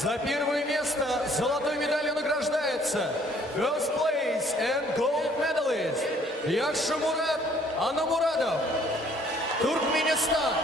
За первое место золотой медалью награждается First place and gold medalist Якшимурат Анамурадов, Туркменистан.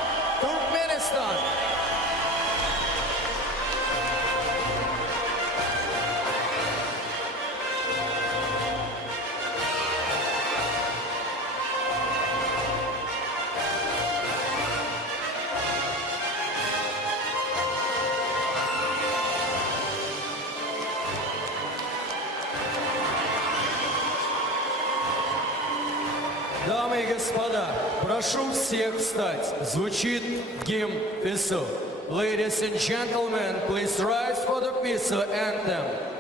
Дамы и господа, прошу всех встать. Звучит гимн ПИСУ. Ladies and gentlemen, please rise for the PISU anthem.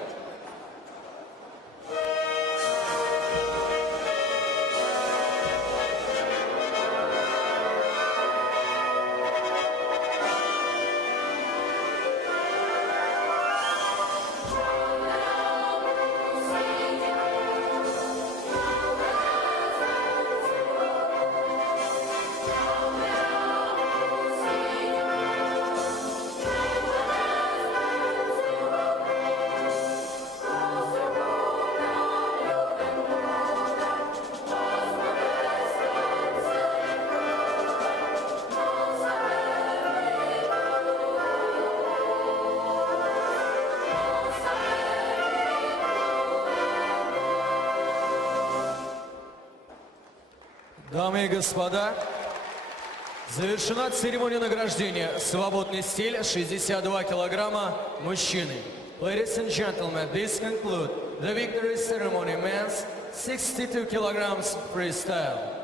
Дамы и господа, завершена церемония награждения. Свободный стиль 62 килограмма мужчины. Ladies and gentlemen, this concludes the victory ceremony men's 62 kilograms freestyle.